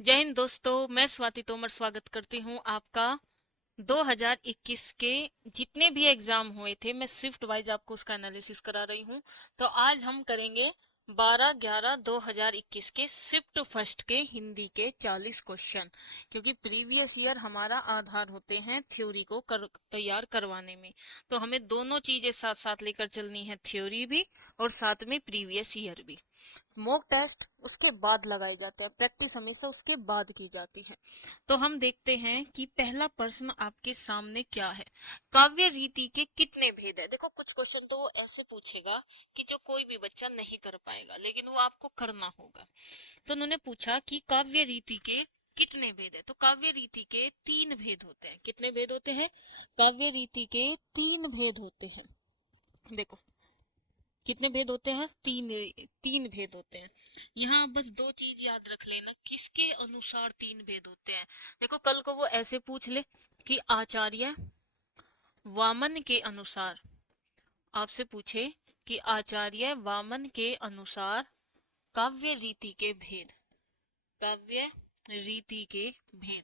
जय हिंद दोस्तों, मैं स्वाति तोमर स्वागत करती हूँ आपका। 2021 के जितने भी एग्जाम हुए थे मैं शिफ्ट वाइज आपको उसका एनालिसिस करा रही हूँ। तो आज हम करेंगे 12/11/2021 के शिफ्ट फर्स्ट के हिंदी के 40 क्वेश्चन, क्योंकि प्रीवियस ईयर हमारा आधार होते हैं थ्योरी को तैयार करवाने में। तो हमें दोनों चीजें साथ साथ लेकर चलनी है, थ्योरी भी और साथ में प्रीवियस ईयर भी। मॉक टेस्ट उसके बाद लगाए जाते हैं, प्रैक्टिस हमेशा उसके बाद की जाती है। तो हम देखते हैं कि पहला प्रश्न आपके सामने क्या है। काव्य रीति के कितने भेद है। देखो, कुछ क्वेश्चन तो वो ऐसे पूछेगा कि जो कोई भी बच्चा नहीं कर पाएगा, लेकिन वो आपको करना होगा। तो उन्होंने पूछा कि काव्य रीति के कितने भेद है। तो काव्य रीति के 3 भेद होते हैं। कितने भेद होते हैं? काव्य रीति के 3 भेद होते हैं। देखो, कितने भेद होते हैं? तीन भेद होते हैं। यहाँ बस दो चीज याद रख लेना, किसके अनुसार 3 भेद होते हैं। देखो, कल को वो ऐसे पूछ ले कि आचार्य वामन के अनुसार, आपसे पूछे कि आचार्य वामन के अनुसार काव्य रीति के भेद, काव्य रीति के भेद।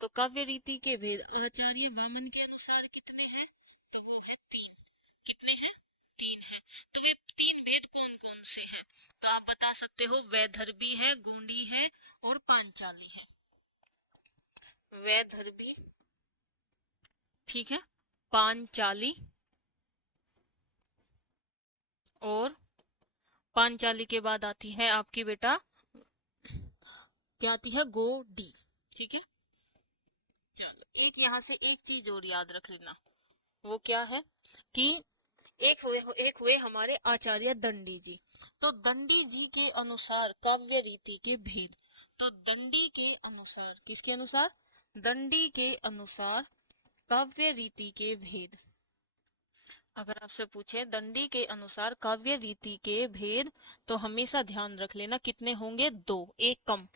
तो काव्य रीति के भेद आचार्य वामन के अनुसार कितने हैं? तो वो है 3। कितने हैं? 3 है। तो वे 3 भेद कौन कौन से हैं? तो आप बता सकते हो, वैदर्भी है, गोंडी है और पांचाली है। वैदर्भी, ठीक है, पांचाली और पांचाली के बाद आती है आपकी बेटा, क्या आती है? गोडी। ठीक है। चलो, एक यहाँ से एक चीज और याद रख लेना। वो क्या है कि एक हुए हमारे आचार्य दंडी जी। तो दंडी जी के अनुसार काव्य रीति के भेद। तो दंडी के अनुसार, किसके अनुसार? दंडी के अनुसार काव्य रीति के भेद। अगर आपसे पूछे दंडी के अनुसार काव्य रीति के भेद, तो हमेशा ध्यान रख लेना कितने होंगे? 2, एक कम।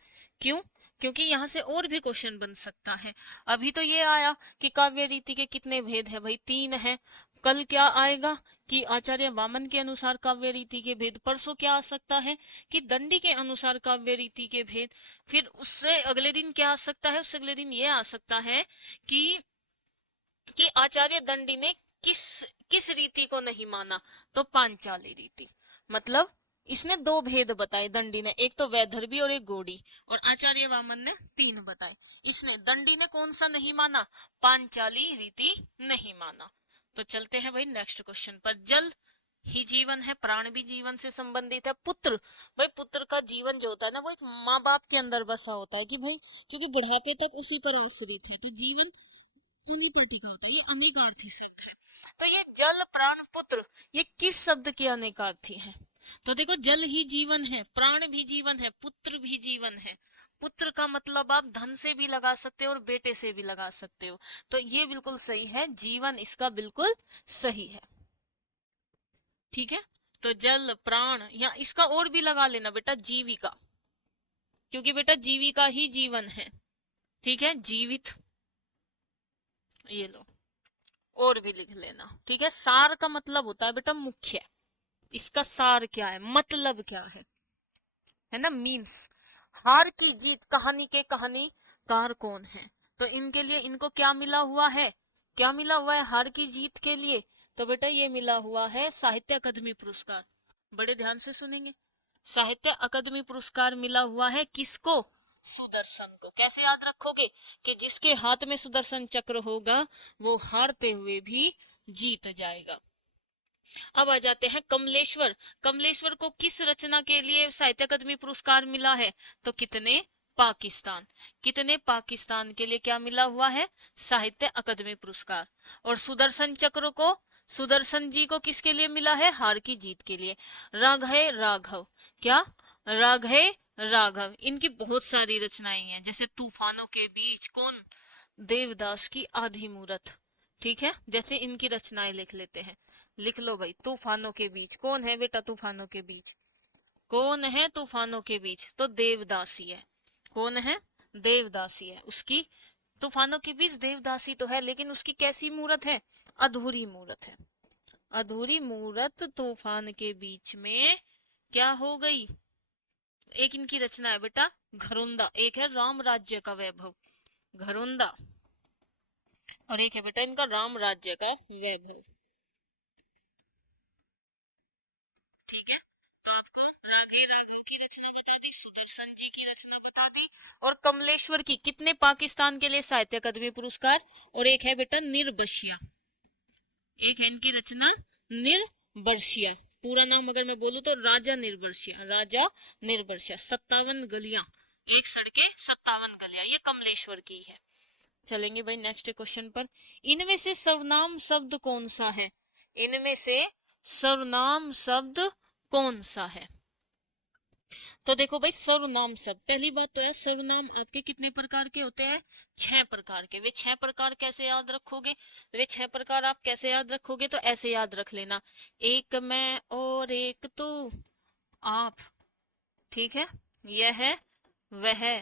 क्यों? क्योंकि यहाँ से और भी क्वेश्चन बन सकता है। अभी तो ये आया कि काव्य रीति के कितने भेद है, भाई 3 है। कल क्या आएगा कि आचार्य वामन के अनुसार काव्य रीति के भेद। परसों क्या आ सकता है कि दंडी के अनुसार काव्य रीति के भेद। फिर उससे अगले दिन क्या आ सकता है? उससे अगले दिन ये आ सकता है कि आचार्य दंडी ने किस किस रीति को नहीं माना। तो पांचाली रीति। मतलब इसने 2 भेद बताए दंडी ने, एक तो वैदर्भी और एक गोडी, और आचार्य वामन ने 3 बताए। इसने, दंडी ने कौन सा नहीं माना? पांचाली रीति नहीं माना। तो चलते हैं भाई नेक्स्ट क्वेश्चन पर। जल ही जीवन है, प्राण भी जीवन से संबंधित है। पुत्र, भाई पुत्र का जीवन जो होता है ना, वो एक माँ बाप के अंदर बसा होता है कि भाई, क्योंकि बुढ़ापे तक उसी पर आश्रित है, तो जीवन उन्हीं पर टिका होता है। ये अनेकार्थी शब्द है। तो ये जल प्राण पुत्र, ये किस शब्द के अनेकार्थी है? तो देखो, जल ही जीवन है, प्राण भी जीवन है, पुत्र भी जीवन है। पुत्र का मतलब आप धन से भी लगा सकते हो और बेटे से भी लगा सकते हो। तो ये बिल्कुल सही है, जीवन इसका बिल्कुल सही है। ठीक है। तो जल प्राण, या इसका और भी लगा लेना बेटा, जीविका, क्योंकि बेटा जीविका ही जीवन है। ठीक है, जीवित, ये लो, और भी लिख लेना। ठीक है। सार का मतलब होता है बेटा मुख्य। इसका सार क्या है, मतलब क्या है ना, मीन्स। हार की जीत, कहानी के कहानीकार कौन है? तो इनके लिए इनको क्या मिला हुआ है? क्या मिला हुआ है हार की जीत के लिए? तो बेटा ये मिला हुआ है साहित्य अकादमी पुरस्कार। बड़े ध्यान से सुनेंगे। साहित्य अकादमी पुरस्कार मिला हुआ है किसको? सुदर्शन को। कैसे याद रखोगे? कि जिसके हाथ में सुदर्शन चक्र होगा वो हारते हुए भी जीत जाएगा। अब आ जाते हैं कमलेश्वर। कमलेश्वर को किस रचना के लिए साहित्य अकादमी पुरस्कार मिला है? तो पाकिस्तान। कितने पाकिस्तान के लिए क्या मिला हुआ है? साहित्य अकादमी पुरस्कार। और सुदर्शन चक्र को, सुदर्शन जी को किसके लिए मिला है? हार की जीत के लिए। राघव, क्या? राघव, इनकी बहुत सारी रचनाएं हैं, जैसे तूफानों के बीच, कौन? देवदास की आधी मूरत। ठीक है, जैसे इनकी रचनाएं लिख लेते हैं। लिख लो भाई, तूफानों के बीच। कौन है बेटा तूफानों के बीच? कौन है तूफानों के बीच? तो देवदासी है। कौन है? देवदासी है। उसकी तूफानों के बीच देवदासी तो है, लेकिन उसकी कैसी मूरत है? अधूरी मूरत है। अधूरी मूरत तूफान के बीच में क्या हो गई? एक इनकी रचना है बेटा, घरुंदा। एक है राम राज्य का वैभव, घरुंदा, और एक है बेटा इनका राम राज्य का वैभव। ठीक है, तो आपको राघे राघव की रचना बता दी, सुदर्शन जी की रचना बता दी, और कमलेश्वर की कितने पाकिस्तान के लिए साहित्य अकादमी पुरस्कार, और एक है बेटा निर्बसिया, एक है इनकी रचना निर्बसिया। पूरा नाम अगर मैं बोलूं तो राजा निर्बसिया, राजा निर्बसिया। 57 गलियां, एक सड़के 57 गलियां, ये कमलेश्वर की है। चलेंगे भाई नेक्स्ट क्वेश्चन पर। इनमें से सर्वनाम शब्द कौन सा है, इनमें से सर्वनाम शब्द कौन सा है। तो देखो भाई सर्वनाम शब्द, पहली बात तो है सर्वनाम आपके कितने प्रकार के होते हैं, 6 प्रकार के। वे 6 प्रकार कैसे याद रखोगे, वे 6 प्रकार आप कैसे याद रखोगे, तो ऐसे याद रख लेना, एक मैं और एक तू, आप, ठीक है, यह वह,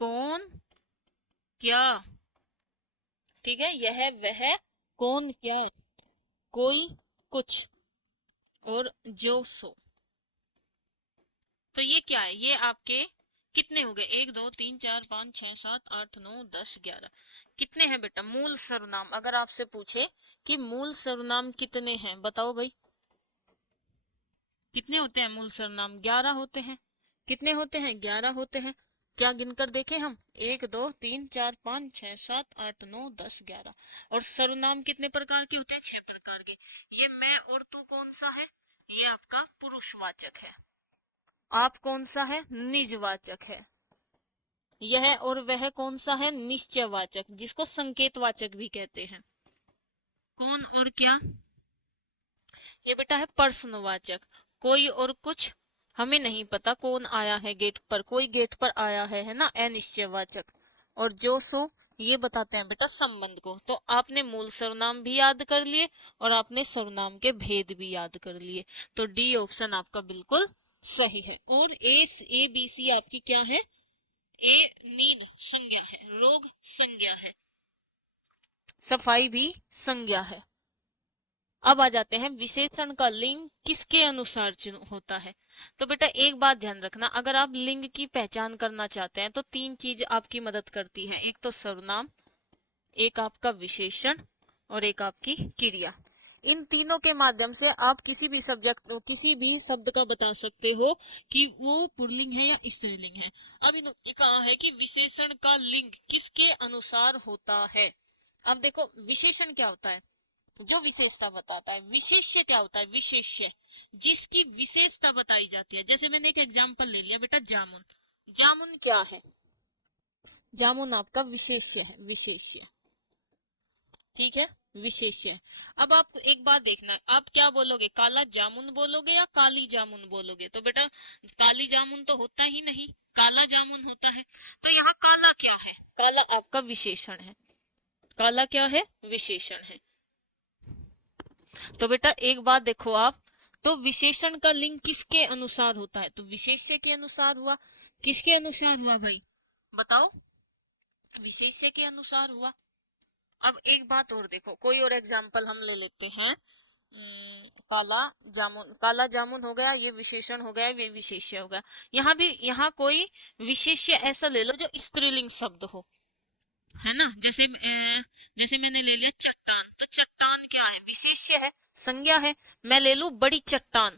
कौन क्या, ठीक है, यह वह कौन क्या, कोई कुछ, और जो सो। तो ये क्या है, ये आपके कितने हो गए, 1 2 3 4 5 6 7 8 9 10 11, कितने हैं बेटा मूल सर्वनाम। अगर आपसे पूछे कि मूल सर्वनाम कितने हैं, बताओ भाई कितने होते हैं मूल सर्वनाम, 11 होते हैं। कितने होते हैं, 11 होते हैं। क्या गिनकर देखें हम, 1 2 3 4 5 6 7 8 9 10 11। और सर्वनाम कितने प्रकार के होते हैं, 6 प्रकार के। ये मैं और तू कौन सा है, ये आपका पुरुषवाचक है। आप कौन सा है, निजवाचक है। यह और वह कौन सा है, निश्चयवाचक, जिसको संकेतवाचक भी कहते हैं। कौन और क्या, ये बेटा है प्रश्नवाचक। कोई और कुछ हमें नहीं पता कौन आया है गेट पर, कोई गेट पर आया है ना, अनिश्चयवाचक। और जो सो ये बताते हैं बेटा संबंध को। तो आपने मूल सर्वनाम भी याद कर लिए और आपने सर्वनाम के भेद भी याद कर लिए। तो डी ऑप्शन आपका बिल्कुल सही है। और ए बी सी आपकी क्या है, ए नींद संज्ञा है, रोग संज्ञा है, सफाई भी संज्ञा है। अब आ जाते हैं विशेषण का लिंग किसके अनुसार होता है। तो बेटा एक बात ध्यान रखना, अगर आप लिंग की पहचान करना चाहते हैं तो 3 चीज आपकी मदद करती है, एक तो सर्वनाम, एक आपका विशेषण, और एक आपकी क्रिया। इन तीनों के माध्यम से आप किसी भी सब्जेक्ट, किसी भी शब्द का बता सकते हो कि वो पुल्लिंग है या स्त्रीलिंग है। अब इन्होंने कहा है कि विशेषण का लिंग किसके अनुसार होता है। अब देखो विशेषण क्या होता है, जो विशेषता बताता है। विशेष्य क्या होता है, विशेष्य जिसकी विशेषता बताई जाती है। जैसे मैंने एक एग्जांपल ले लिया बेटा जामुन, जामुन क्या है, जामुन आपका विशेष्य है, विशेष्य, ठीक है, विशेष्य। अब आप एक बात देखना है, आप क्या बोलोगे, काला जामुन बोलोगे या काली जामुन बोलोगे। तो बेटा काली जामुन तो होता ही नहीं, काला जामुन होता है। तो यहाँ काला क्या है, काला आपका विशेषण है, काला क्या है, विशेषण है। तो बेटा एक बात देखो आप, तो विशेषण का लिंग किसके अनुसार होता है, तो विशेष्य के अनुसार हुआ। किसके अनुसार हुआ भाई बताओ, विशेष्य के अनुसार हुआ। अब एक बात और देखो, कोई और एग्जांपल हम ले लेते हैं। काला जामुन, काला जामुन हो गया, ये विशेषण हो गया, ये विशेष्य हो गया। यहाँ भी, यहाँ कोई विशेष्य ऐसा ले लो जो स्त्रीलिंग शब्द हो, है ना। जैसे मैंने ले लिया चट्टान, तो चट्टान क्या है, विशेष्य है, संज्ञा है। मैं ले लू बड़ी चट्टान,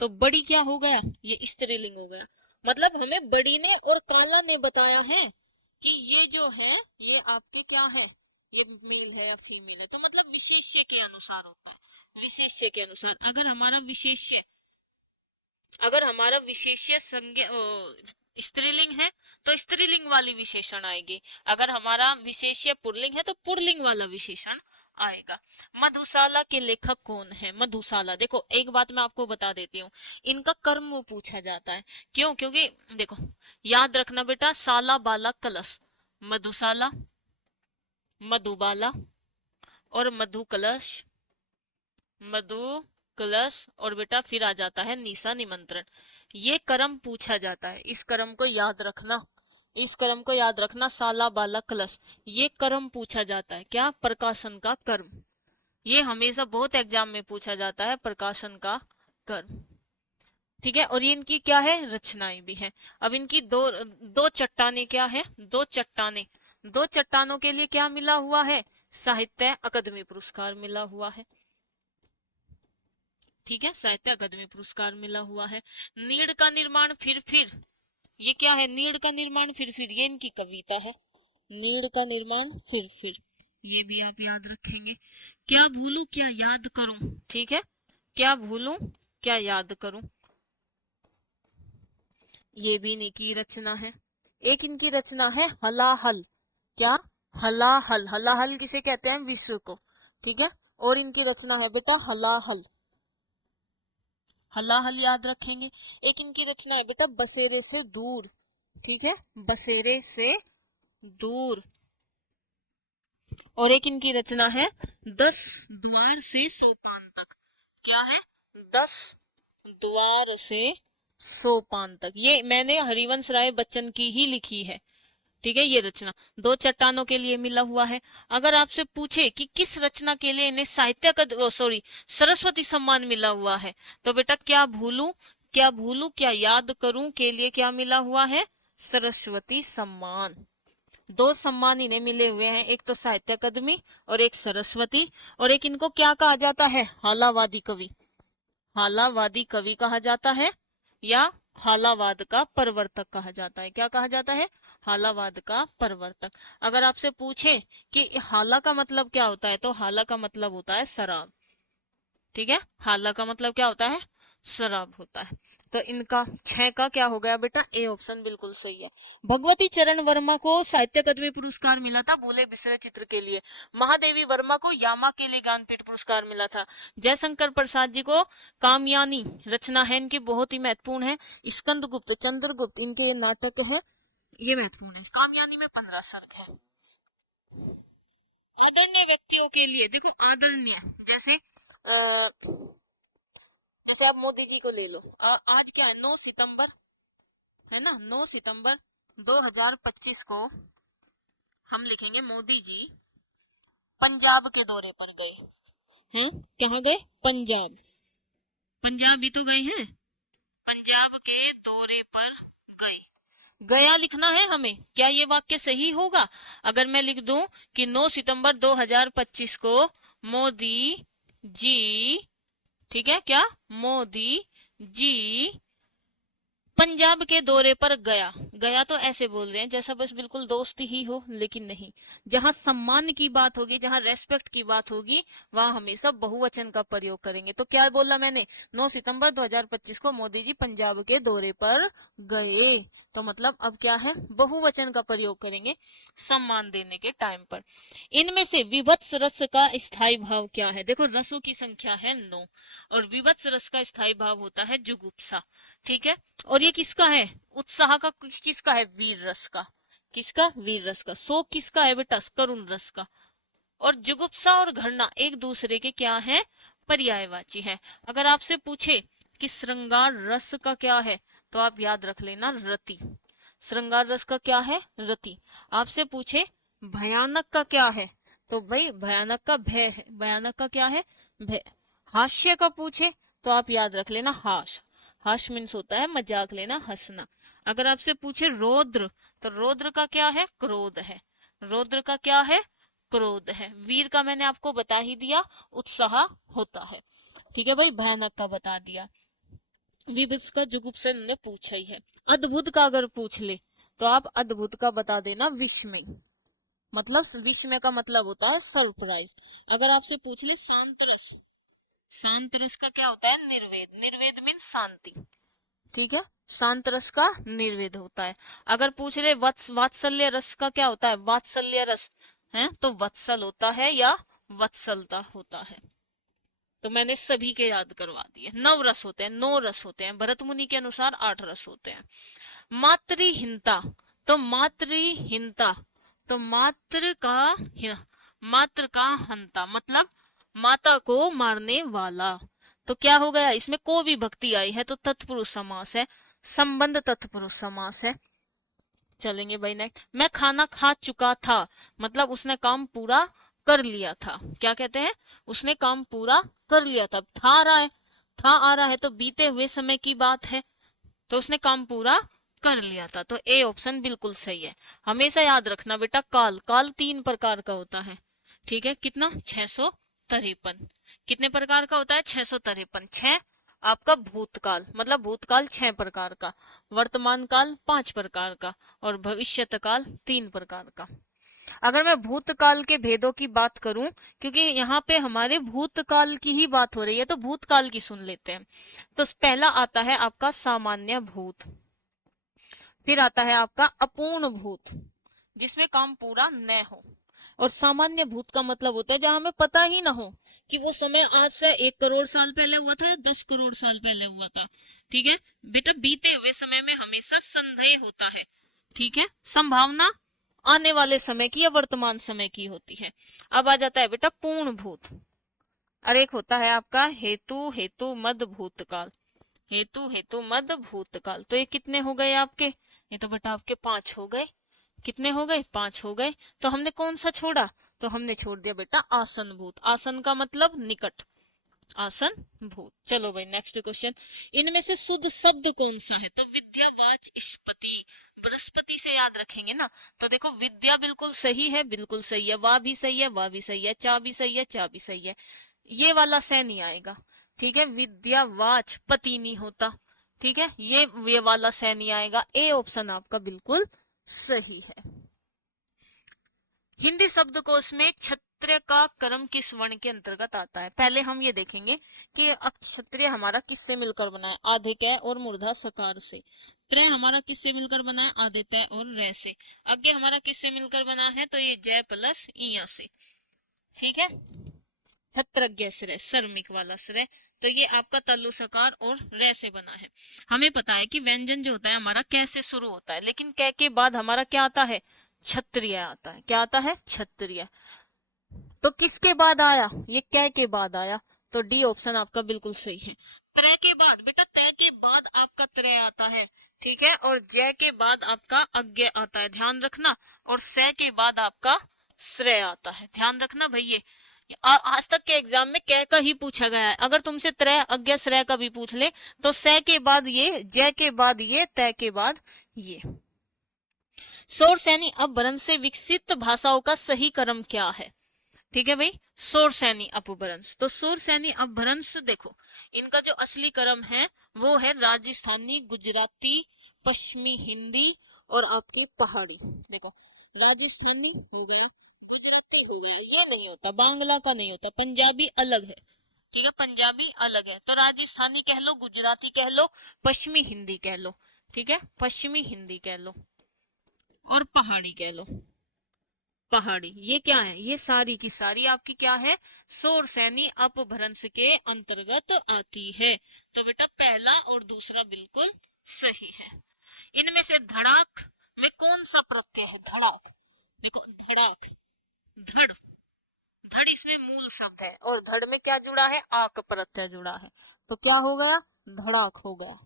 तो बड़ी क्या हो गया, ये स्त्रीलिंग हो गया। मतलब हमें बड़ी ने और काला ने बताया है कि ये जो है ये आपके क्या है, ये मेल है या फीमेल है। तो मतलब विशेष्य के अनुसार होता है, विशेष्य के अनुसार। अगर हमारा विशेष्य संज्ञा स्त्रीलिंग है तो स्त्रीलिंग वाली विशेषण आएगी, अगर हमारा विशेष्य पुल्लिंग है तो पुल्लिंग वाला विशेषण आएगा। मधुशाला के लेखक कौन है, मधुशाला, देखो एक बात मैं आपको बता देती हूँ, इनका कर्म पूछा जाता है। क्यों, क्योंकि देखो याद रखना बेटा, साला बाला कलश, मधुशाला, मधुबाला और मधु कलश, मधु कलश, और बेटा फिर आ जाता है निशा निमंत्रण। ये कर्म पूछा जाता है, इस कर्म को याद रखना, इस कर्म को याद रखना, साला बाला कलश, ये कर्म पूछा जाता है। क्या, प्रकाशन का कर्म। ये हमेशा बहुत एग्जाम में पूछा जाता है, प्रकाशन का कर्म। ठीक है, और ये इनकी क्या है, रचनाएं भी है। अब इनकी दो दो चट्टाने क्या है, दो चट्टाने, दो चट्टानों के लिए क्या मिला हुआ है, साहित्य अकादमी पुरस्कार मिला हुआ है। ठीक है, साहित्य अकादमी पुरस्कार मिला हुआ है। नीड़ का निर्माण फिर, ये क्या है, नीड़ का निर्माण फिर, ये इनकी कविता है। नीड़ का निर्माण फिर, ये भी आप याद रखेंगे। क्या भूलूं क्या याद करूं, ठीक है, क्या भूलूं क्या याद करूं, ये भी इन्हीं की रचना है। एक इनकी रचना है हलाहल, क्या, हलाहल, हलाहल किसे कहते हैं, विश्व को। ठीक है, और इनकी रचना है बेटा हलाहल, हलाहल याद रखेंगे। एक इनकी रचना है बेटा बसेरे से दूर, ठीक है, बसेरे से दूर। और एक इनकी रचना है 10 द्वार से सोपान तक, क्या है, 10 द्वार से सोपान तक, ये मैंने हरिवंश राय बच्चन की ही लिखी है। ठीक है, ये रचना दो चट्टानों के लिए मिला हुआ है। अगर आपसे पूछे कि किस रचना के लिए इन्हें साहित्य का सरस्वती सम्मान मिला हुआ है, तो बेटा क्या भूलूं क्या याद करूं के लिए क्या मिला हुआ है, सरस्वती सम्मान। दो सम्मान इन्हें मिले हुए हैं, एक तो साहित्य अकादमी और एक सरस्वती। और एक इनको क्या कहा जाता है, हालावादी कवि, हालावादी कवि कहा जाता है, या हालावाद का प्रवर्तक कहा जाता है। क्या कहा जाता है, हालावाद का प्रवर्तक। अगर आपसे पूछे कि हाला का मतलब क्या होता है, तो हाला का मतलब होता है शराब। ठीक है, हाला का मतलब क्या होता है, शराब होता है। तो इनका 6 का क्या हो गया बेटा, ए ऑप्शन बिल्कुल सही है। भगवती चरण वर्मा को साहित्य अकादमी पुरस्कार मिला था बोले बिसरे चित्र के लिए। महादेवी वर्मा को यामा के लिए ज्ञानपीठ पुरस्कार मिला था। जयशंकर प्रसाद जी को कामयानी रचना है इनकी, बहुत ही महत्वपूर्ण है। स्कंदगुप्त, चंद्रगुप्त, इनके ये नाटक है, ये महत्वपूर्ण है। कामयानी में 15 सर्ग है। आदरणीय व्यक्तियों के लिए देखो, आदरणीय जैसे जैसे आप मोदी जी को ले लो, आज क्या है, 9 सितंबर है ना, 9 सितंबर 2025 को हम लिखेंगे मोदी जी पंजाब के दौरे पर गए हैं। कहाँ गए, पंजाब, पंजाब भी तो गए हैं, पंजाब के दौरे पर गए। गया लिखना है हमें, क्या ये वाक्य सही होगा? अगर मैं लिख दूं कि 9 सितंबर 2025 को मोदी जी, ठीक है, क्या, मोदी जी पंजाब के दौरे पर गया। गया तो ऐसे बोल रहे हैं जैसा बस बिल्कुल दोस्ती ही हो, लेकिन नहीं। जहां सम्मान की बात होगी, जहां रेस्पेक्ट की बात होगी, वहां हमेशा बहुवचन का प्रयोग करेंगे। तो क्या बोला मैंने, 9 सितंबर 2025 को मोदी जी पंजाब के दौरे पर गए, तो मतलब अब क्या है, बहुवचन का प्रयोग करेंगे सम्मान देने के टाइम पर। इनमें से विभत्स रस का स्थायी भाव क्या है? देखो, रसों की संख्या है 9 और विभत्स रस का स्थायी भाव होता है जुगुप्सा। ठीक है, और ये किसका है, उत्साह का, किसका है, वीर रस का। किसका, वीर रस का। शोक किसका है बेटा, करुण रस का। और जुगुप्सा और घृणा एक दूसरे के क्या है, पर्यायवाची है। अगर आपसे पूछे कि श्रृंगार रस का क्या है, तो आप याद रख लेना रति। श्रृंगार रस का क्या है, रति। आपसे पूछे भयानक का क्या है, तो भाई भयानक का भय है। भयानक का क्या है, भय। हास्य का पूछे तो आप याद रख लेना हास। हास मीन्स होता है मजाक लेना, हंसना। अगर आपसे पूछे रौद्र, तो रौद्र का क्या है, क्रोध है। रौद्र का क्या है, क्रोध है। वीर का मैंने आपको बता ही दिया, उत्साह होता है। ठीक है भाई, भयानक का बता दिया। विभत्स का जुगुप्सा ने पूछा ही है। अद्भुत का अगर पूछ ले तो आप अद्भुत का बता देना विस्मय, मतलब विस्मय का मतलब होता है सरप्राइज। अगर आपसे पूछ ले शांत रस, शांत रस का क्या होता है, निर्वेद। निर्वेद मीन शांति। ठीक है, शांत रस का निर्वेद होता है। अगर पूछ ले वात्सल्य रस का क्या होता है, वात्सल्य रस है तो वत्सल होता है या वत्सलता होता है। तो मैंने सभी के याद करवा दिए। 9 रस होते हैं, 9 रस होते हैं। भरत मुनि के अनुसार 8 रस होते हैं। मातृहीनता, तो मातृहीनता, तो मात्र का हंता, मतलब माता को मारने वाला। तो क्या हो गया, इसमें को विभक्ति आई है तो तत्पुरुष समास है, संबंध तत्पुरुष समास है। चलेंगे भाई नेक्स्ट। मैं खाना खा चुका था, मतलब उसने काम पूरा कर लिया था। क्या कहते हैं, उसने काम पूरा कर लिया था। था रहा है था आ रहा है तो बीते हुए समय की बात है, तो उसने काम पूरा कर लिया था, तो ए ऑप्शन बिल्कुल सही है। हमेशा याद रखना बेटा, काल काल 3 प्रकार का होता है, ठीक है, कितना 653। कितने प्रकार का होता है? 653। 6 आपका भूतकाल, मतलब भूतकाल 6 प्रकार का, वर्तमान काल 5 प्रकार का, और भविष्यत काल 3 प्रकार का। अगर मैं भूतकाल के भेदों की बात करूं, क्योंकि यहाँ पे हमारे भूतकाल की ही बात हो रही है, तो भूतकाल की सुन लेते हैं। तो पहला आता है आपका सामान्य भूत, फिर आता है आपका अपूर्ण भूत, जिसमें काम पूरा न हो। और सामान्य भूत का मतलब होता है जहां हमें पता ही ना हो कि वो समय आज से 1 करोड़ साल पहले हुआ था या 10 करोड़ साल पहले हुआ था। ठीक है बेटा, बीते हुए समय में हमेशा संदेह होता है, ठीक है, संभावना आने वाले समय की या वर्तमान समय की होती है। अब आ जाता है बेटा पूर्ण भूत, और एक होता है आपका हेतु हेतु मद भूतकाल। हेतु हेतु मद भूतकाल, तो ये कितने हो गए आपके? ये तो बेटा आपके 5 हो गए। कितने हो गए? 5 हो गए। तो हमने कौन सा छोड़ा? तो हमने छोड़ दिया बेटा आसन भूत। आसन का मतलब निकट, आसन भूत। चलो भाई नेक्स्ट क्वेश्चन, इनमें से शुद्ध शब्द कौन सा है? तो विद्यावाच स्पति, बृहस्पति से याद रखेंगे ना। तो देखो विद्या बिल्कुल सही है, बिल्कुल सही है, वाह भी सही है, वाह भी सही है, चा भी सही है, चा भी सही है, ये वाला से नहीं आएगा। ठीक है, विद्यावाच पति नहीं होता, ठीक है, ये वाला से नहीं आएगा। ए ऑप्शन आपका बिल्कुल सही है। हिंदी शब्दकोश में क्षत्रिय का कर्म किस वर्ण के अंतर्गत आता है? पहले हम ये देखेंगे कि क्षत्रिय हमारा किससे मिलकर बना है? आधिक्य और मूर्धा सकार से। त्रय हमारा किससे मिलकर बना है? आदित्य और रे से। अज्ञ हमारा किससे मिलकर बना है? तो ये जय प्लस इया से, ठीक है। छत्रज्ञ श्रेय, सर्मिक वाला श्रेय, तो ये आपका तल्लु सकार और रे से बना है। हमें पता है कि व्यंजन जो होता है हमारा कैसे शुरू होता है, लेकिन कै के बाद हमारा क्या आता है? क्षत्रिय आता है। क्या आता है? क्षत्रिय। तो किसके बाद आया? ये कै के बाद आया, तो डी ऑप्शन आपका बिल्कुल सही है। त्रय के बाद बेटा, तय के बाद आपका त्रय आता है, ठीक है, और जय के बाद आपका अज्ञ आता है, ध्यान रखना, और स के बाद आपका श्रेय आता है, ध्यान रखना भैया। आज तक के एग्जाम में कै का ही पूछा गया है। अगर तुमसे त्रय अज्ञ श्रेय का भी पूछ ले तो स के बाद ये, जय के बाद ये, तय के बाद ये। शोर सैनी अपभ्रंश से विकसित भाषाओं का सही क्रम क्या है? ठीक है भाई, शोर सैनी अपभ्रंश। तो शोर सैनी अपभ्रंश देखो, इनका जो असली क्रम है वो है राजस्थानी, गुजराती, पश्चिमी हिंदी और आपकी पहाड़ी। देखो राजस्थानी हो गया, गुजराती हो गया, ये नहीं होता, बांग्ला का नहीं होता, पंजाबी अलग है, ठीक है, पंजाबी अलग है। तो राजस्थानी कह लो, गुजराती कह लो, पश्चिमी हिंदी कह लो, ठीक है, पश्चिमी हिंदी कह लो, और पहाड़ी कह लो। पहाड़ी ये क्या है? ये सारी की सारी आपकी क्या है? शोर सैनी अपभ्रंश के अंतर्गत आती है। तो बेटा पहला और दूसरा बिल्कुल सही है। इनमें से धड़ाक में कौन सा प्रत्यय है? धड़ाक, देखो धड़ाक, धड़, धड़ इसमें मूल शब्द है, और धड़ में क्या जुड़ा है? आक प्रत्यय जुड़ा है, तो क्या हो गया? धड़ाक हो गया,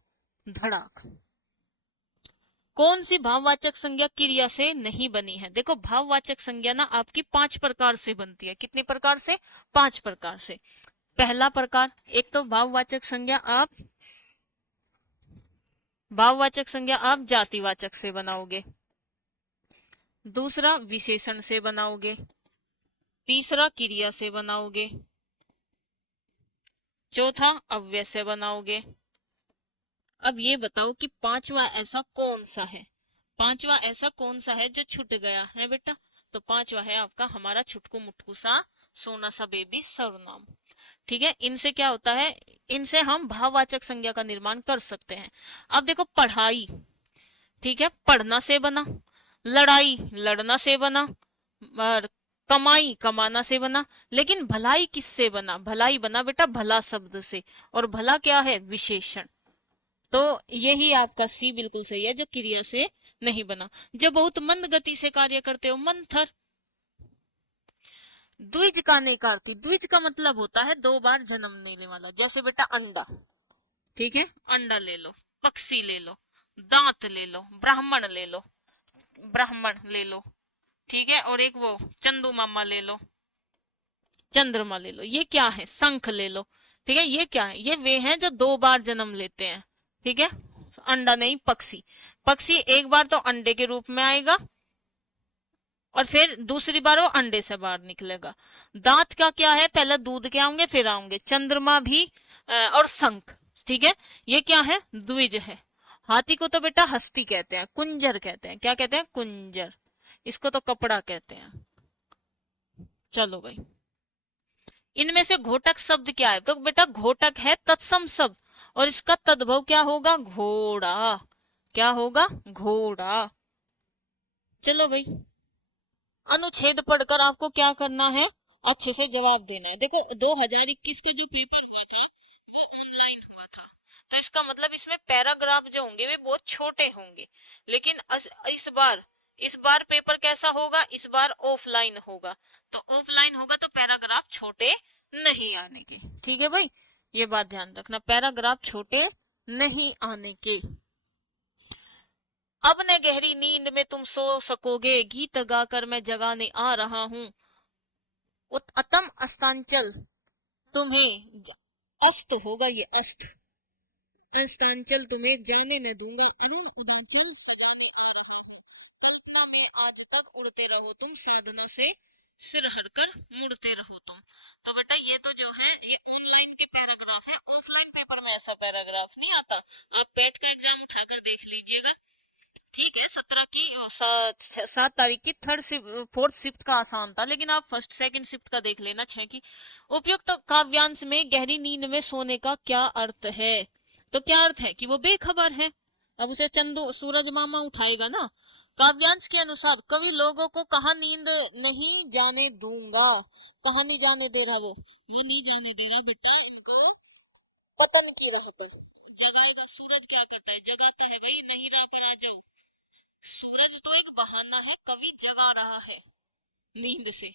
धड़ाक। कौन सी भाववाचक संज्ञा क्रिया से नहीं बनी है? देखो भाववाचक संज्ञा ना आपकी 5 प्रकार से बनती है। कितने प्रकार से? 5 प्रकार से। पहला प्रकार, एक तो भाववाचक संज्ञा आप जातिवाचक से बनाओगे, दूसरा विशेषण से बनाओगे, तीसरा क्रिया से बनाओगे, चौथा अव्यय से बनाओगे। अब ये बताओ कि पांचवा ऐसा कौन सा है? पांचवा ऐसा कौन सा है जो छूट गया है बेटा? तो पांचवा है आपका हमारा छुटकू मुटकू सा सोना सा बेबी सर्वनाम। ठीक है, इनसे क्या होता है? इनसे हम भाववाचक संज्ञा का निर्माण कर सकते हैं। अब देखो पढ़ाई, ठीक है, पढ़ना से बना, लड़ाई लड़ना से बना, और कमाई कमाना से बना, लेकिन भलाई किससे बना? भलाई बना बेटा भला शब्द से, और भला क्या है? विशेषण। तो यही आपका सी बिल्कुल सही है, जो क्रिया से नहीं बना। जो बहुत मंद गति से कार्य करते हो, मंथर। द्विज का नेकार्थी, द्विज का मतलब होता है 2 बार जन्म लेने वाला। जैसे बेटा अंडा, ठीक है, अंडा ले लो, पक्षी ले लो, दांत ले लो, ब्राह्मण ले लो, ब्राह्मण ले लो, ठीक है, और एक वो चंदू मामा ले लो, चंद्रमा ले लो। ये क्या है? शंख ले लो, ठीक है, ये क्या है, ये वे हैं जो 2 बार जन्म लेते हैं। ठीक है, अंडा नहीं, पक्षी। पक्षी एक बार तो अंडे के रूप में आएगा और फिर दूसरी बार वो अंडे से बाहर निकलेगा। दांत का क्या है, पहले दूध के आएंगे फिर आएंगे। चंद्रमा भी और शंख। ठीक है, ये क्या है, द्विज है। हाथी को तो बेटा हस्ती कहते हैं, कुंजर कहते हैं। क्या कहते हैं, कुंजर। इसको तो कपड़ा कहते हैं। चलो भाई, इनमें से घोटक शब्द क्या है, तो बेटा घोटक है तत्सम शब्द और इसका तद्भव क्या होगा, घोड़ा। क्या होगा, घोड़ा। चलो भाई, अनुच्छेद पढ़कर आपको क्या करना है, अच्छे से जवाब देना है। देखो 2021 का जो पेपर हुआ था वो ऑनलाइन हुआ था, तो इसका मतलब इसमें पैराग्राफ जो होंगे वे बहुत छोटे होंगे। लेकिन इस बार पेपर कैसा होगा, इस बार ऑफलाइन होगा। तो ऑफलाइन होगा तो पैराग्राफ छोटे नहीं आने के। ठीक है भाई, ये बात ध्यान रखना, पैराग्राफ छोटे नहीं आने के। अब न गहरी नींद में तुम सो सकोगे, गीत गाकर मैं जगाने आ रहा हूँ। अतम अस्तांचल तुम्हें अस्त होगा, ये अस्त। अस्तांचल तुम्हें जाने न दूंगा, अरुण उदांचल सजाने आ रहा हूँ। कल्पना में आज तक उड़ते रहो तुम, साधना से सिर हरकर मुड़ते रहो तुम। तो बेटा ये तो जो है ये ऑनलाइन के पैराग्राफ है, ऑफलाइन पेपर में ऐसा पैराग्राफ नहीं आता। आप पेट का एग्जाम उठाकर देख लीजिएगा। ठीक है, 7 तारीख की फोर्थ शिफ्ट का आसान था, लेकिन आप फर्स्ट सेकंड शिफ्ट का देख लेना 6 की। उपयुक्त काव्यांश में गहरी नींद में सोने का क्या अर्थ है, तो क्या अर्थ है कि वो बेखबर है। अब उसे चंदू सूरज मामा उठाएगा ना। काव्यांश के अनुसार कवि लोगों को कहा नींद नहीं जाने दूंगा, कहा नहीं जाने दे रहा, वो नहीं जाने दे रहा बेटा इनको पतन की राह पर जगाएगा। सूरज क्या करता है, जगाता है भाई, नहीं राह पर आ जाओ। सूरज तो एक बहाना है, कवि जगा रहा है नींद से,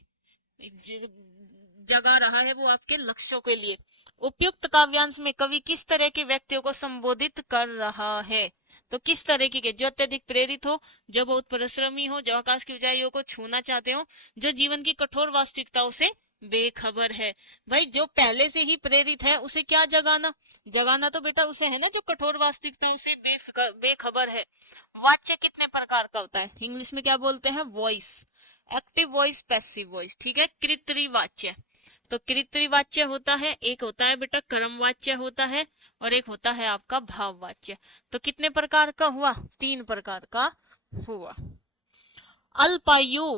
जगा रहा है वो आपके लक्ष्यों के लिए। उपयुक्त काव्यांश में कवि किस तरह के व्यक्तियों को संबोधित कर रहा है, तो किस तरह के, जो अत्यधिक प्रेरित हो, जो बहुत परिश्रमी हो, जो आकाश की ऊंचाइयों को छूना चाहते हो, जो जीवन की कठोर वास्तविकताओं से बेखबर है। भाई जो पहले से ही प्रेरित है उसे क्या जगाना, जगाना तो बेटा उसे है ना जो कठोर वास्तविकताओं से बेखबर है। वाच्य कितने प्रकार का होता है, इंग्लिश में क्या बोलते हैं, voice. Active voice, passive voice. ठीक है, कृतवाच्य। तो कृतवाच्य होता है, एक होता है बेटा कर्मवाच्य होता है, और एक होता है आपका भाववाच्य। तो कितने प्रकार का हुआ, 3 प्रकार का हुआ। अल्पायु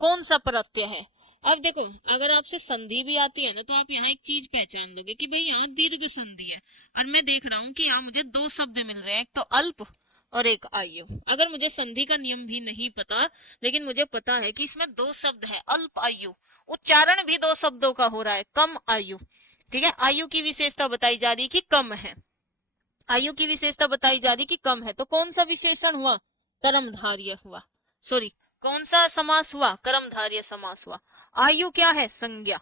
कौन सा प्रत्यय है। अब देखो अगर आपसे संधि भी आती है ना, तो आप यहाँ एक चीज पहचान लोगे कि भाई यहाँ दीर्घ संधि है, और मैं देख रहा हूँ कि यहाँ मुझे 2 शब्द मिल रहे हैं, एक तो अल्प और एक आयु। अगर मुझे संधि का नियम भी नहीं पता, लेकिन मुझे पता है कि इसमें 2 शब्द है, अल्प आयु। उच्चारण भी 2 शब्दों का हो रहा है, कम आयु। ठीक है, आयु की विशेषता बताई जा रही कि कम है, आयु की विशेषता बताई जा रही कि कम है। तो कौन सा विशेषण हुआ, कर्मधारय हुआ। सॉरी, कौन सा समास हुआ, कर्मधारय समास हुआ। आयु क्या है, संज्ञा।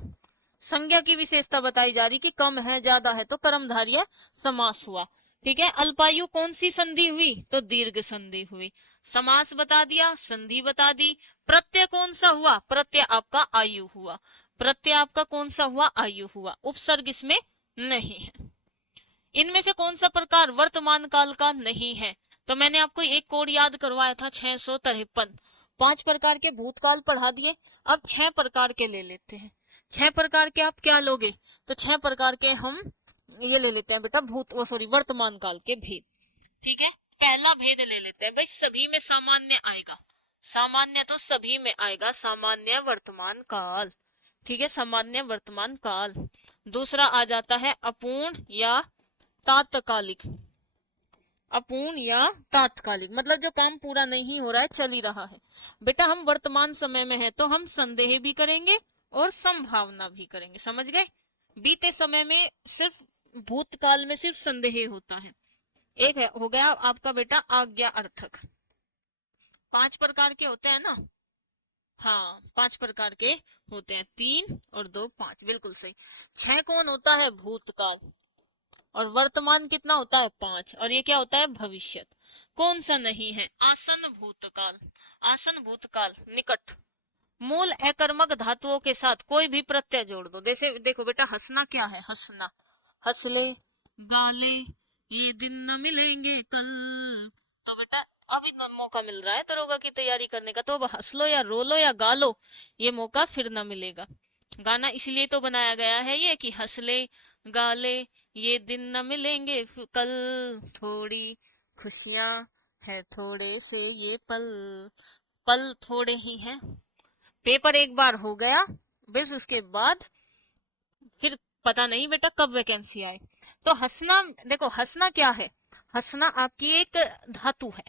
संज्ञा की विशेषता बताई जा रही कि कम है ज्यादा है, तो कर्मधारय समास हुआ। ठीक है, अल्पायु कौन सी संधि हुई, तो दीर्घ संधि हुई। समास बता दिया, संधि बता दी। प्रत्यय कौन सा हुआ, प्रत्यय आपका आयु हुआ। प्रत्यय आपका कौन सा हुआ, आयु हुआ। उपसर्ग इसमें नहीं है। इनमें से कौन सा प्रकार वर्तमान काल का नहीं है, तो मैंने आपको एक कोड याद करवाया था 653। 5 प्रकार के भूतकाल पढ़ा दिए, अब 6 प्रकार के ले लेते हैं। 6 प्रकार के आप क्या लोगे, तो 6 प्रकार के हम ये ले लेते हैं बेटा वर्तमान काल के भेद। ठीक है, पहला भेद ले लेते हैं भाई, सभी में सामान्य आएगा। सामान्य तो सभी में आएगा, सामान्य वर्तमान काल। ठीक है, सामान्य वर्तमान काल। दूसरा आ जाता है अपूर्ण या तात्कालिक। अपूर्ण या तात्कालिक मतलब जो काम पूरा नहीं हो रहा है, चल ही रहा है। बेटा हम वर्तमान समय में है तो हम संदेह भी करेंगे और संभावना भी करेंगे, समझ गए। बीते समय में सिर्फ, भूतकाल में सिर्फ संदेह होता है। एक है हो गया आपका बेटा आज्ञा अर्थक। 5 प्रकार के होते हैं ना, हाँ 5 प्रकार के होते हैं, 3 और 2 5, बिल्कुल सही। 6 कौन होता है, भूतकाल, और वर्तमान कितना होता है, 5, और ये क्या होता है, भविष्यत। कौन सा नहीं है, आसन भूतकाल। आसन भूतकाल निकट। मूल अकर्मक धातुओं के साथ कोई भी प्रत्यय जोड़ दो, जैसे देखो बेटा हंसना क्या है, हंसना, हंस ले, गा ले, ये दिन न मिलेंगे कल। तो बेटा अभी मौका मिल रहा है दरोगा की तैयारी करने का, तो अब हंस लो या रो लो या गा लो, ये मौका फिर न मिलेगा। गाना इसलिए तो बनाया गया है ये कि हंस ले, गा ले, ये दिन न मिलेंगे कल, थोड़ी खुशियां है थोड़े से ये पल, पल थोड़े ही हैं। पेपर एक बार हो गया, बस उसके बाद फिर पता नहीं बेटा कब वैकेंसी आए। तो हंसना, देखो हंसना क्या है, हंसना आपकी एक धातु है,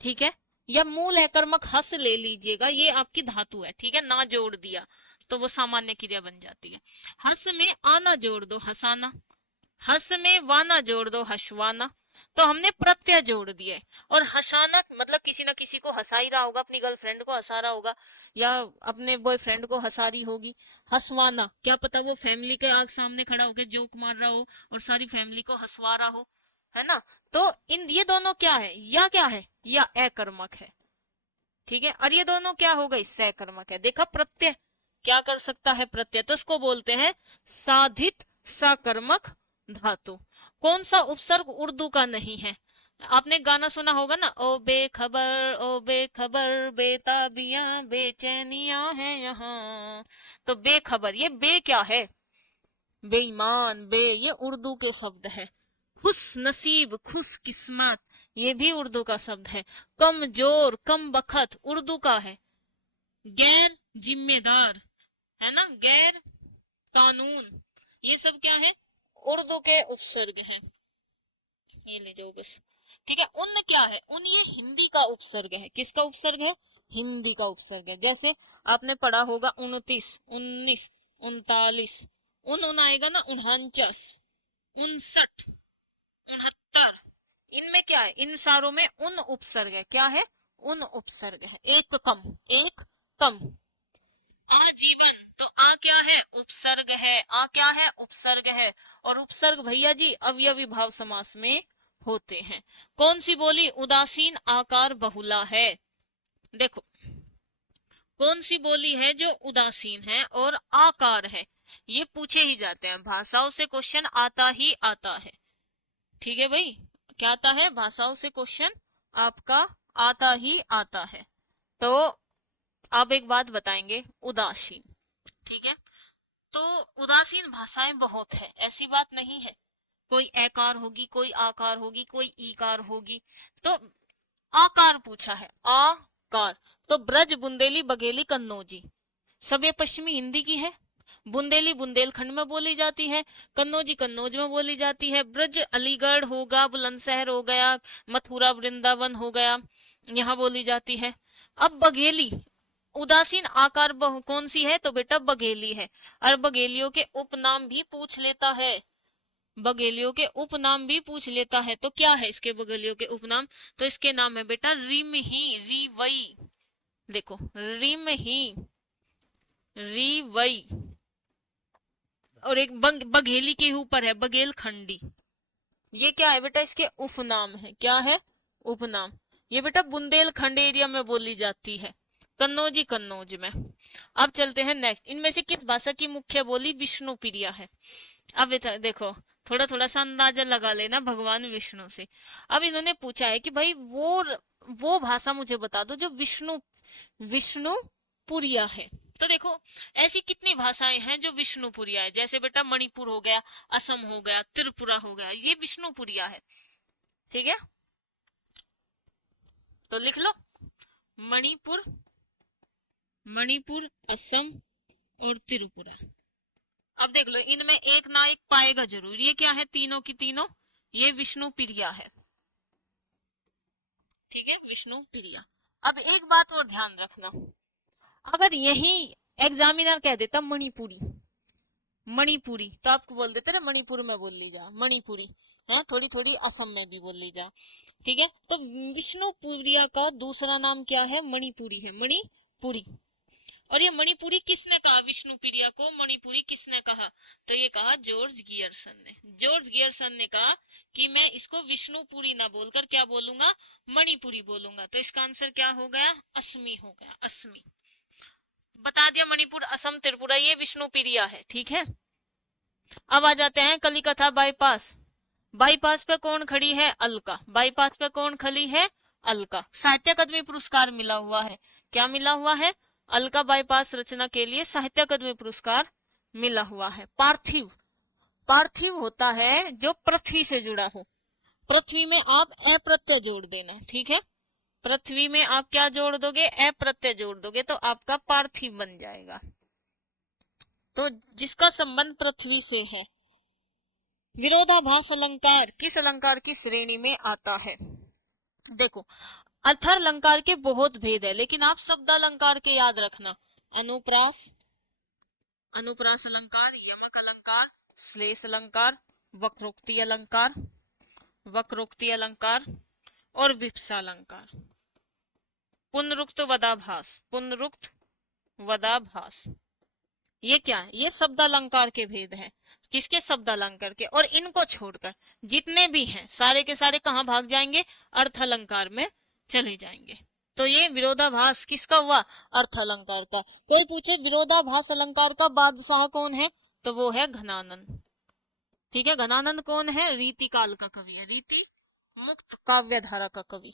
ठीक है, या मूल है, कर्मक हंस ले लीजिएगा, ये आपकी धातु है, ठीक है, ना जोड़ दिया तो वो सामान्य क्रिया बन जाती है। हंस में आना जोड़ दो, हंसाना, हंस में वाना जोड़ दो, हंसवाना, तो हमने प्रत्यय जोड़ दिए। और हंसाना मतलब किसी ना किसी को हंसा ही रहा होगा, अपनी गर्लफ्रेंड को हंसा रहा होगा या अपने बॉयफ्रेंड को हंसा रही होगी। हंसवाना क्या पता वो फैमिली के आग सामने खड़ा होकर जोक मार रहा हो और सारी फैमिली को हंसवा रहा हो, है ना। तो इन ये दोनों क्या है, या क्या है, या अकर्मक है, ठीक है, और ये दोनों क्या हो गई, सकर्मक है। देखा प्रत्यय क्या कर सकता है, प्रत्यय, तो उसको बोलते हैं साधित सकर्मक धातु। कौन सा उपसर्ग उर्दू का नहीं है, आपने गाना सुना होगा ना, ओ बेखबर ओ बेखबर बेताबियां बेचैनियां है यहाँ। तो बेखबर, ये बे क्या है, बेईमान, बे ये उर्दू के शब्द है। खुश नसीब, खुश किस्मत, ये भी उर्दू का शब्द है। कमजोर, कम बखत उर्दू का है। गैर जिम्मेदार, है ना, गैर कानून, ये सब क्या है, उर्दू के उपसर्ग हैं। ये ले जाओ बस, ठीक है। उन क्या है, उन ये हिंदी का उपसर्ग है, किसका उपसर्ग है, हिंदी का उपसर्ग है। जैसे आपने पढ़ा होगा 29, 19, 39, उन आएगा ना, 49, 59, 69, इनमें क्या है, इन सारों में उन उपसर्ग है, क्या है, उन उपसर्ग है, एक कम, एक कम। आजीवन, तो आ क्या है, उपसर्ग है, आ क्या है, उपसर्ग है। और उपसर्ग भैया जी अवयवी भाव समास में होते हैं। कौन सी बोली उदासीन आकार बहुला है, देखो कौन सी बोली है जो उदासीन है और आकार है, ये पूछे ही जाते हैं, भाषाओं से क्वेश्चन आता ही आता है, ठीक है भाई, क्या आता है, भाषाओं से क्वेश्चन आपका आता ही आता है। तो अब एक बात बताएंगे, उदासीन, ठीक है, तो उदासीन भाषाएं बहुत है, ऐसी बात नहीं है, कोई एकार होगी, कोई आकार होगी, कोई ईकार होगी। तो आकार पूछा है, आकार, तो ब्रज, बुंदेली, बघेली, कन्नौजी, सब ये पश्चिमी हिंदी की है। बुंदेली बुंदेलखंड में बोली जाती है, कन्नौजी कन्नौज में बोली जाती है, ब्रज अलीगढ़ होगा, बुलंदशहर हो गया, मथुरा वृंदावन हो गया, यहाँ बोली जाती है। अब बघेली उदासीन आकार कौन सी है, तो बेटा बघेली है। और बघेलियों के उपनाम भी पूछ लेता है, बघेलियों के उपनाम भी पूछ लेता है, तो क्या है इसके बघेलियों के उपनाम, तो इसके नाम है बेटा रिम ही, रिवई, देखो रिम ही, रिवई, और एक बघेली के ऊपर है बघेल खंडी, ये क्या है बेटा, इसके उपनाम है, क्या है, उपनाम। ये बेटा बुंदेलखंड एरिया में बोली जाती है, कन्नौजी कन्नौज में। अब चलते हैं नेक्स्ट, इनमें से किस भाषा की मुख्य बोली विष्णु प्रिया है। अब देखो थोड़ा थोड़ा सा अंदाजा लगा लेना भगवान विष्णु से। अब इन्होंने पूछा है कि भाई वो भाषा मुझे बता दो जो विष्णु विष्णु पुरिया है। तो देखो ऐसी कितनी भाषाएं हैं जो विष्णुपुरिया है, जैसे बेटा मणिपुर हो गया, असम हो गया, त्रिपुरा हो गया, ये विष्णुपुरिया है, ठीक है, तो लिख लो मणिपुर, मणिपुर, असम और त्रिपुरा। अब देख लो इनमें एक ना एक पाएगा जरूर, ये क्या है, तीनों की तीनों ये विष्णुप्रिया है, ठीक है, विष्णुप्रिया। अब एक बात और ध्यान रखना, अगर यही एग्जामिनर कह देता मणिपुरी, मणिपुरी, तो आपको बोल देते ना मणिपुर में बोल ली जा, मणिपुरी है, थोड़ी थोड़ी असम में भी बोल ली जा, ठीक है। तो विष्णुपुरिया का दूसरा नाम क्या है, मणिपुरी है, मणिपुरी। और ये मणिपुरी किसने कहा, विष्णुप्रिया को मणिपुरी किसने कहा, तो ये कहा जॉर्ज गियर्सन ने। जॉर्ज गियर्सन ने कहा कि मैं इसको विष्णुपुरी ना बोलकर क्या बोलूंगा, मणिपुरी बोलूंगा। तो इसका आंसर क्या हो गया, असमी हो गया, असमी। बता दिया मणिपुर, असम, त्रिपुरा ये विष्णुप्रिया है, ठीक है। अब आ जाते हैं कलिकथा बाईपास। बाईपास पे कौन खड़ी है? अलका। बाईपास पे कौन खड़ी है? अलका। साहित्य अकादमी पुरस्कार मिला हुआ है। क्या मिला हुआ है? अलका बाईपास रचना के लिए साहित्य अकादमी पुरस्कार मिला हुआ है। पार्थिव, पार्थिव होता है जो पृथ्वी से जुड़ा हो। पृथ्वी में आप अप्रत्यय जोड़ देना, ठीक है। पृथ्वी में आप क्या जोड़ दोगे? अप्रत्यय जोड़ दोगे तो आपका पार्थिव बन जाएगा। तो जिसका संबंध पृथ्वी से है। विरोधाभास अलंकार किस अलंकार की श्रेणी में आता है? देखो, अर्थर अलंकार के बहुत भेद है, लेकिन आप शब्द अलंकार के याद रखना। अनुप्रास, अनुप्रास अलंकार, यमक अलंकार, श्लेष अलंकार, वक्रोक्ति अलंकार, वक्रोक्ति अलंकार और विप्सा अलंकार। पुनरुक्त वदाभास, पुनरुक्त वदाभास, ये क्या है? ये शब्द अलंकार के भेद हैं। किसके? शब्द अलंकार के। और इनको छोड़कर जितने भी हैं सारे के सारे कहाँ भाग जाएंगे? अर्थ अलंकार में चले जाएंगे। तो ये विरोधाभास किसका हुआ? अर्थ अलंकार का। कोई पूछे विरोधाभास अलंकार का बादशाह कौन है, तो वो है घनानंद। ठीक है, घनानंद कौन है? रीति काल का कवि है, रीति मुक्त काव्य धारा का कवि।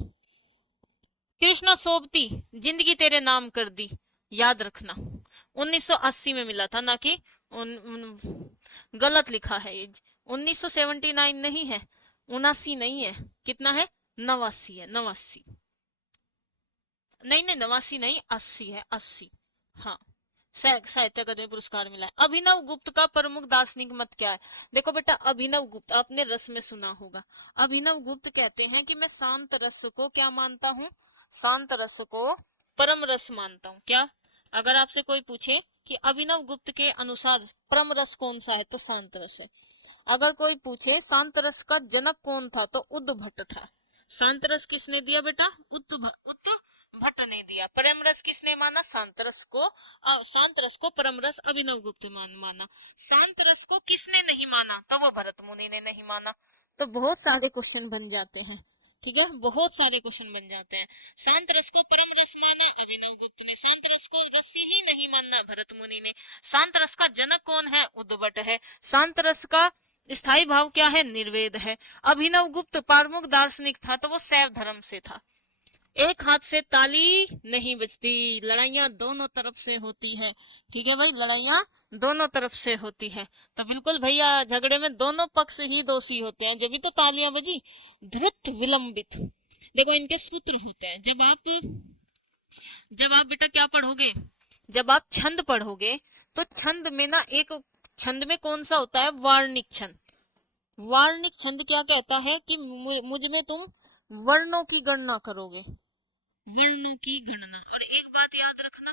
कृष्णा सोबती, जिंदगी तेरे नाम कर दी, याद रखना 1980 में मिला था, ना कि गलत लिखा है ये, 1979 नहीं है, 79 नहीं है, कितना है? 89 है, 89 नहीं नहीं, 89 नहीं, 80 है, 80। हाँ, साहित्य अकादमी पुरस्कार मिला है। अभिनव गुप्त का प्रमुख दार्शनिक मत क्या है? देखो बेटा, अभिनव गुप्त आपने रस में सुना होगा। अभिनव गुप्त कहते हैं कि मैं शांत रस को क्या मानता हूँ? शांत रस को परम रस मानता हूँ। क्या? अगर आपसे कोई पूछे कि अभिनव गुप्त के अनुसार परम रस कौन सा है, तो शांत रस है। अगर कोई पूछे शांत रस का जनक कौन था, तो उद्भट था। शांत रस किसने दिया बेटा? उद्भट ने दिया। परम रस किसने माना? शांत रस को। शांत रस को परम रस अभिनव गुप्त माना। शांत रस को किसने नहीं माना? तो वो भरत मुनि ने नहीं माना। तो बहुत सारे क्वेश्चन बन जाते हैं, ठीक है, बहुत सारे क्वेश्चन बन जाते हैं। शांत रस को परम रस माना अभिनव गुप्त ने, शांत रस को रस ही नहीं मानना भरत मुनि ने। शांत रस का जनक कौन है? उद्भट है। शांत रस का स्थायी भाव क्या है? निर्वेद है। अभिनव गुप्त प्रमुख दार्शनिक था, तो वो शैव धर्म से था। एक हाथ से ताली नहीं बजती, लड़ाइयां दोनों तरफ से होती है। ठीक है भाई, लड़ाइयां दोनों तरफ से होती है। तो बिल्कुल भैया, झगड़े में दोनों पक्ष ही दोषी होते हैं, जब भी तो तालियां बजी। धृत विलंबित, देखो इनके सूत्र होते हैं। जब आप बेटा क्या पढ़ोगे? जब आप छंद पढ़ोगे, तो छंद में ना, एक छंद में कौन सा होता है? वार्णिक छंद। वार्णिक छंद क्या कहता है कि मुझ में तुम वर्णों की गणना करोगे, वर्णों की गणना। और एक बात याद रखना,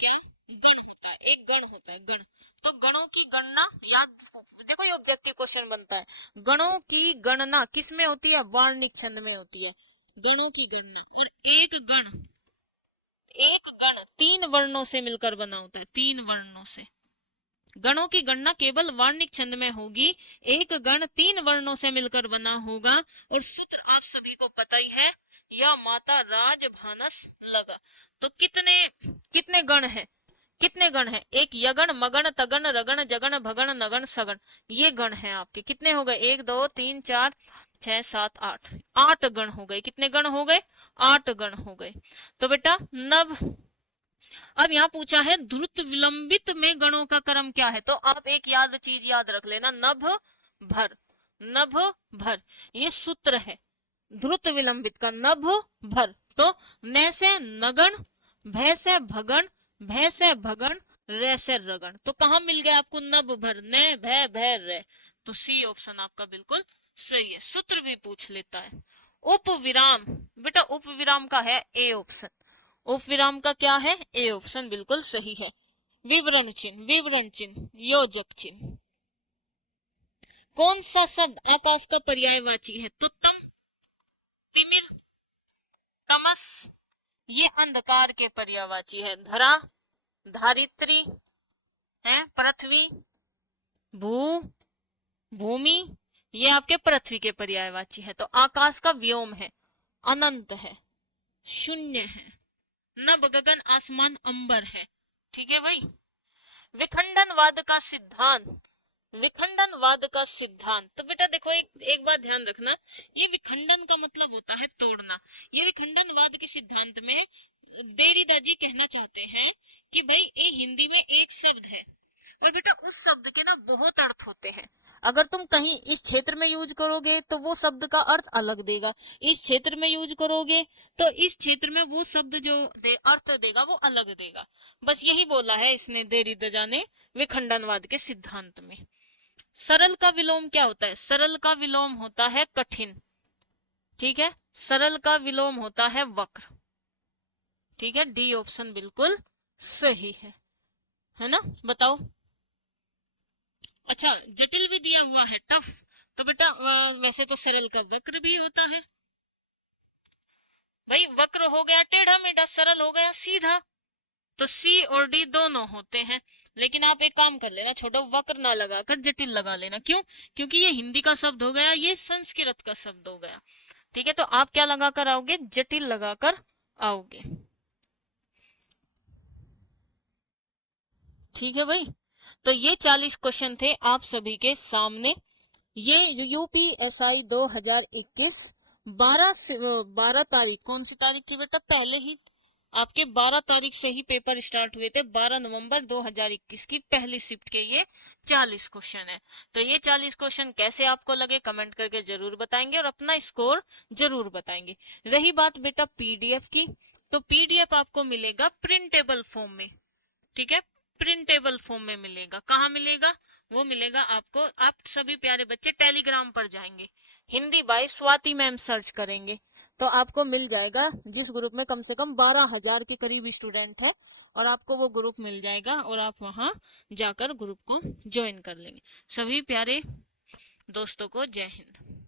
क्या? गण होता है, एक गण होता है, गण। तो गणों की गणना याद, देखो ये ऑब्जेक्टिव क्वेश्चन बनता है। गणों की गणना किस में होती है? वार्णिक छंद में होती है, गणों की गणना। और एक गण 3 वर्णों से मिलकर बना होता है, 3 वर्णों से। गणों की गणना केवल वार्णिक छंद में होगी। एक गण 3 वर्णों से मिलकर बना होगा। और सूत्र आप सभी को पता ही है, या माता राजभानस लगा। तो कितने गण है? कितने गण है? एक यगण, मगण, तगण, रगण, जगण, भगण, नगण, सगण, ये गण है आपके। कितने हो गए? 1 2 3 4 6 7 8, 8 गण हो गए। कितने गण हो गए? 8 गण हो गए। तो बेटा नव, अब यहाँ पूछा है द्रुत विलंबित में गणों का क्रम क्या है, तो आप एक चीज याद रख लेना, नभ भर। नभ भर ये सूत्र है द्रुत विलंबित का, नभ भर। तो न से नगण, भय से भगण, भय से भगण, रे से रगण। तो कहाँ मिल गया आपको? नभ भर, न भय भय रे। तो सी ऑप्शन आपका बिल्कुल सही है। सूत्र भी पूछ लेता है। उप विराम, बेटा उप विराम का है ए ऑप्शन। उप विराम का क्या है? ए ऑप्शन बिल्कुल सही है। विवरण चिन्ह, विवरण चिन्ह, योजक चिन्ह। कौन सा शब्द आकाश का पर्यायवाची है? तो तम, तिमिर, तमस, ये अंधकार के पर्यायवाची है। धरा, धारित्री है, पृथ्वी, भू, भूमि, ये आपके पृथ्वी के पर्यायवाची है। तो आकाश का व्योम है, अनंत है, शून्य है, नभ गगन आसमान अंबर है। ठीक है भाई। विखंडनवाद का सिद्धांत विखंडनवाद का सिद्धांत। तो बेटा देखो, एक बात ध्यान रखना, ये विखंडन का मतलब होता है तोड़ना। ये विखंडनवाद के सिद्धांत में देरीदा जी कहना चाहते हैं कि भाई ये हिंदी में एक शब्द है और बेटा उस शब्द के ना बहुत अर्थ होते हैं। अगर तुम कहीं इस क्षेत्र में यूज करोगे तो वो शब्द का अर्थ अलग देगा, इस क्षेत्र में यूज करोगे तो इस क्षेत्र में वो शब्द जो अर्थ देगा वो अलग देगा। बस यही बोला है इसने देरीदा ने विखंडनवाद के सिद्धांत में। सरल का विलोम क्या होता है? सरल का विलोम होता है कठिन, ठीक है। सरल का विलोम होता है वक्र, ठीक है। डी ऑप्शन बिल्कुल सही है ना? बताओ। अच्छा, जटिल भी दिया हुआ है, टफ। तो बेटा वैसे तो सरल का वक्र भी होता है भाई। वक्र हो गया टेढ़ा मेढ़ा, सरल हो गया सीधा। तो सी और डी दोनों होते हैं। लेकिन आप एक काम कर लेना, छोटा वक्र ना लगाकर जटिल लगा लेना। क्यों? क्योंकि ये हिंदी का शब्द हो गया, ये संस्कृत का शब्द हो गया, ठीक है। तो आप क्या लगाकर आओगे? जटिल लगाकर आओगे, ठीक है भाई। तो ये 40 क्वेश्चन थे आप सभी के सामने। ये यूपीएसआई 2021 12 तारीख, कौन सी तारीख थी बेटा? पहले ही आपके 12 तारीख से ही पेपर स्टार्ट हुए थे। 12 नवंबर 2021 की पहली शिफ्ट के ये 40 क्वेश्चन है। तो ये 40 क्वेश्चन कैसे आपको लगे कमेंट करके जरूर बताएंगे और अपना स्कोर जरूर बताएंगे। रही बात बेटा पीडीएफ की, तो पीडीएफ आपको मिलेगा प्रिंटेबल फॉर्म में, ठीक है। प्रिंटेबल फॉर्म में मिलेगा। कहाँ मिलेगा? वो मिलेगा आपको, आप सभी प्यारे बच्चे टेलीग्राम पर जाएंगे, Hindi by Swati ma'am search करेंगे तो आपको मिल जाएगा। जिस ग्रुप में कम से कम 12,000 के करीब स्टूडेंट है और आपको वो ग्रुप मिल जाएगा और आप वहां जाकर ग्रुप को ज्वाइन कर लेंगे। सभी प्यारे दोस्तों को जय हिंद।